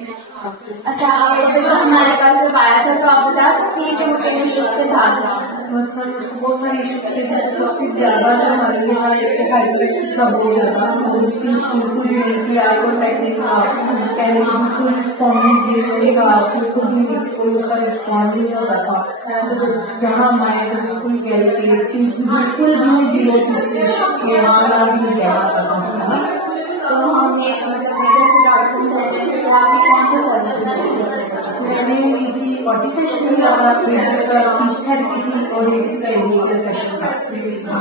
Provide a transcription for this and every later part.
اچھا آپ کو ہمارے پاس جب آیا تھا تو آپ بتا سکتے ہیں کہ وہ کن ایشوز پہ تھا؟ مثلاً اس کو بہت ساری ایشوز تھے، جیسے سب سے زیادہ جو ہمارے یہاں ایک ہائپر ایکٹیو تھا بہت زیادہ، اور اس کی بالکل بھی نہیں تھی، آپ کو ٹیکنیک تھا کہنے کی بالکل رسپونڈ نہیں دے گا، آپ کو خود بھی کوئی اس کا رسپونڈ نہیں ہوتا تھا۔ تو یہاں ہمارے تو بالکل کہہ رہے تھے بالکل بھی زیرو چیز کے ہمارا بھی نہیں کہہ پاتا تھا۔ تو ہم نے کون سے سروسز میں نے لی تھی آٹی سیشن کی، اور اسپیچ تھراپی کی، اور اس کا ایڈیکل سیشن تھا،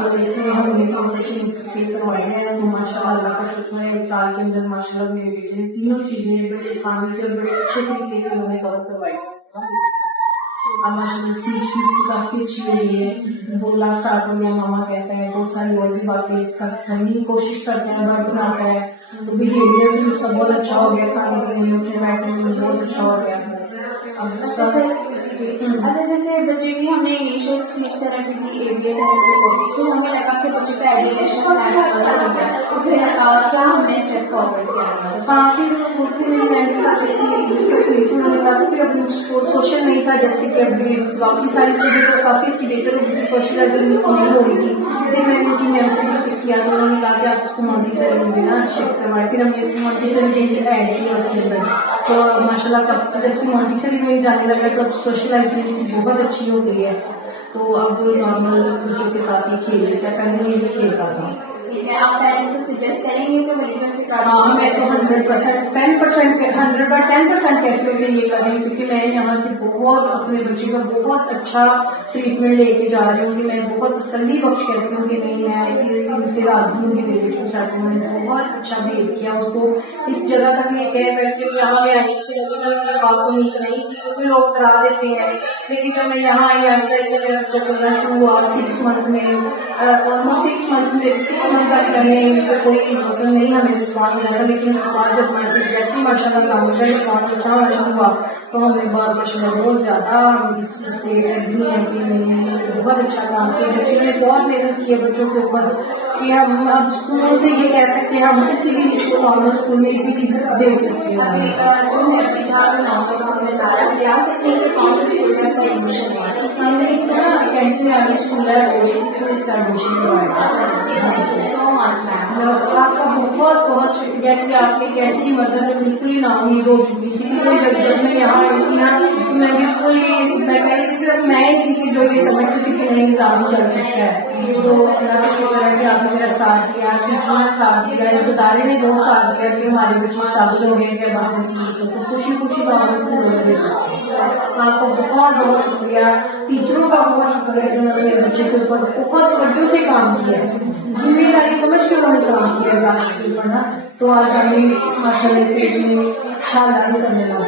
جو اس میں ہم نے سیشن کروائے ہیں۔ وہ ماشاء اللہ کا شکر ہے، ایک سال کے اندر ماشاء اللہ میرے بیٹے نے تینوں چیزیں بڑے آسانی سے اور بڑے اچھے طریقے سے انہوں نے کور کروائی۔ اب ماشاء اللہ اسپیچ بھی اس کی کافی اچھی ہو گئی ہے، بولنا اسٹارٹ ہو گیا، ماما کہتا ہے، بہت ساری اور بھی باتیں کرنے کی کوشش کرتے ہیں، بڑھ بناتا ہے، تو بہیویئر بھی اس کا بہت اچھا ہو گیا، کھانے پینے میں اٹھنے بیٹھنے میں بہت اچھا ہو گیا۔ اچھا جیسے بچے کی ہم نے انگلش اور اسپیچ تھراپی کی، ایبیئر تھراپی ہوگی، تو ہمیں لگا کہ بچے کا ایجوکیشن تو پھر کیا ہم نے اسٹیپ فارورڈ کیا؟ کافی سوشل نہیں تھا، جیسے کہ ابھی باقی ساری چیزیں تو کافی اس کی بہتر ہوگی، سوشل نہیں ہو رہی تھی، پھر میں نے ان کی میم سے ڈسکس کیا تو انہوں نے کہا کہ آپ اس کو مانٹیسری میں نا شفٹ کروائے، پھر ہم نے اس کو مانٹیسری ایڈ کیا اس کے اندر، تو ماشاء اللہ جب سے مانٹیسری میں جانے لگا تو اب سوشلائزیشن بہت اچھی ہو گئی ہے، تو اب نارمل بچوں کے ساتھ ہی کھیل لیتا ہے، پہلے نہیں کھیلتا تھا۔ آپ پیرنٹس کو سجیسٹ کریں گے کہ بچوں سے ہاں میں تو 100% 10% کہتی ہوں کہ یہ کریں، کیونکہ میں یہاں سے بہت اپنے بچے کا بہت اچھا ٹریٹمنٹ لے کے جا رہی ہوں، کہ میں بہت تسلی بخش کہتی ہوں کہ نہیں میں ان سے راضی ہوں کہ میرے بیٹے کے ساتھ میں نے بہت اچھا بہیو کیا، اس کو اس جگہ تک یہ کہہ بیٹھ کے یہاں میں آئی بات کو نہیں کرائی، کیونکہ لوگ کرا دیتے ہیں، لیکن جب میں یہاں آئی آئندہ کرنا شروع ہوا 6 منتھ میں، آلموسٹ 6 منتھ میں 6 منتھ تک کرنے کوئی نہیں ہمیں رسپانس ملا، لیکن اس کے بعد جب میں جیسے ماشاء اللہ کام کر رسپانس اچھا ہونا ہوا تو ہمیں بہت ماشاء اللہ بہت زیادہ اس چیز سے ایگری ہیں کہ بہت اچھا کام کیا، بچے نے بہت محنت کی ہے بچوں کے اوپر، کہ ہم اب اسکول سے یہ کہہ سکتے ہیں ہم کسی بھی اسکول نارمل اسکول میں اسی بھی دیکھ سکتے ہیں۔ ابھی جو ہے جہاں پہ نام اسکول میں جا رہا ہے یا سکتے ہیں کہ کون سے اسکول میں اس کا ایڈمیشن ہوا ہے؟ ہم نے اس طرح کینٹین والی اسکول ہے اس کا ایڈمیشن کروایا۔ سو مچ میم، آپ کا بہت بہت شکریہ کہ آپ کی کیسی مدد بالکل ہی نامید ہو چکی تھی، جب میں یہاں آئی تھی نا تو میں بالکل ہی میں کہہ رہی تھی صرف میں ہی کسی جو یہ سمجھتی تھی کہ نہیں نظام چل سکتا ہے، تو اللہ کا شکر ہے کہ آپ نے میرا ساتھ دیا، ٹیچروں نے ساتھ دیا، اس ادارے نے بہت ساتھ دیا کہ ہمارے بچے ثابت ہو گئے کہ ہم خوشی خوشی بابا اسکول دے سکتے ہیں۔ آپ کو بہت بہت شکریہ، ٹیچروں کا بہت شکریہ کہ انہوں نے میرے بچے کے اوپر بہت توجہ سے کام کیا، ذمہ داری سمجھ کے انہوں نے کام کیا لاسٹ کے اوپر نا، تو آج ہمیں ماشاء اللہ سے اچھا لرن کرنے لگا۔